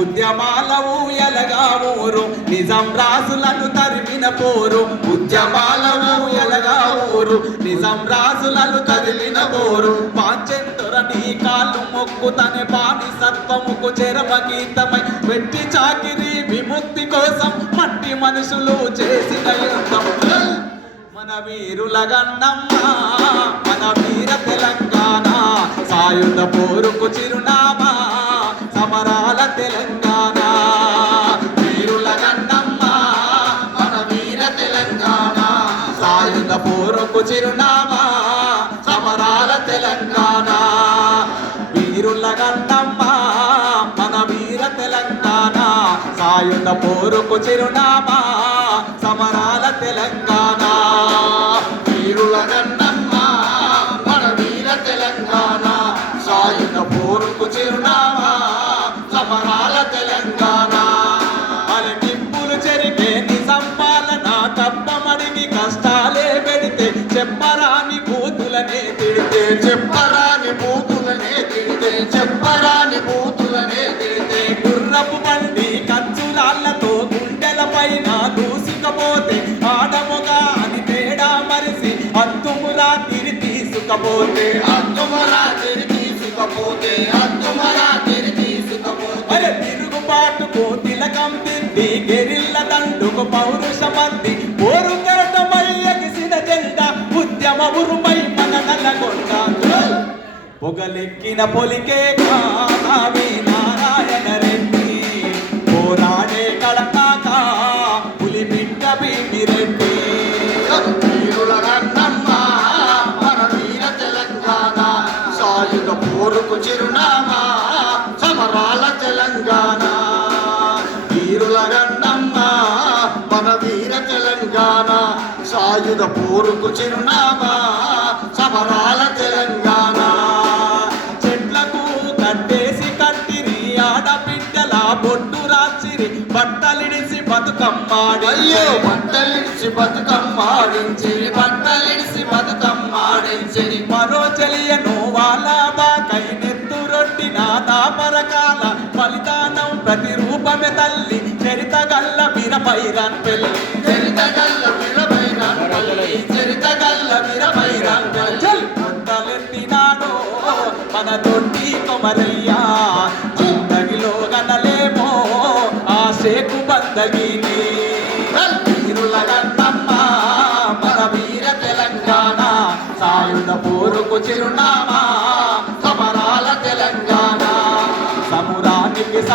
ఉద్యమాలవు ఎలగా ఊరు నిజం రాజులను తరిమిన పోరు. ఉద్యమాలవు ఊయలగా ఊరు నిజం రాజులను తదిలిన పోరు. పాంచెంతుర నీ కాళ్ళు మొక్కు తన పాని సత్వముకు చెరమ గీతమై వెట్టి చాకిరి విముక్తి కోసం మట్టి మనుషులు చేసిన యుద్ధం. మన వీరుల గన్నమ్మ మన వీర తెలంగాణ సాయుధ పోరుకు చిరునామా పోరుకు చిరునామా సమరాల తెలంగాణ. వీరుల గన్నమ్మ మన వీర తెలంగాణ. సాయుధ పోరుకు చిరునామా సమరాల తెలంగాణ. వీరుల గండ చెప్పరాని బూతులనే తిడితే చెప్పరాని బూతులనే తిడితే చెప్పరాని బూతులనే తిడితే. గుర్రపు బండి కంచులాళ్ళతో గుండెల పైన దూసుకపోతే ఆడముగా అని తేడా మరిసి అత్తుమురా తిరి తీసుకపోతే. అత్తుమరా తిరి తీసుకపోతే అత్తుమరా తిరి తీసుకపోతే. అరే తిరుగుబాటుకు తిలకం తిండి గెరిల్ల దండుకు పౌరుషమంది పోరు పొగలెక్కిన పొలికే కావి నారాయణ రెడ్డి పోరాడే కడతాక పులి బిడ్డ భీమిరెడ్డి వీరుల సాయుధ పోరుకు చిరునామా సమరాల తెలంగాణ. వీరుల మన వీర తెలంగాణ. సాయుధ పోరుకు చిరునామా సమరాల బట్టలిడిచి బతుకమ్మాడించి బట్టలిడిసి బతుకమ్మాడించి మరో చెలియను వాళ్ళ రొట్టి నా తాపరకాల ఫలితానం ప్రతిరూపమే తల్లి చరిత గల్ల మిరపైరాన్ పెళ్ళి. మన వీర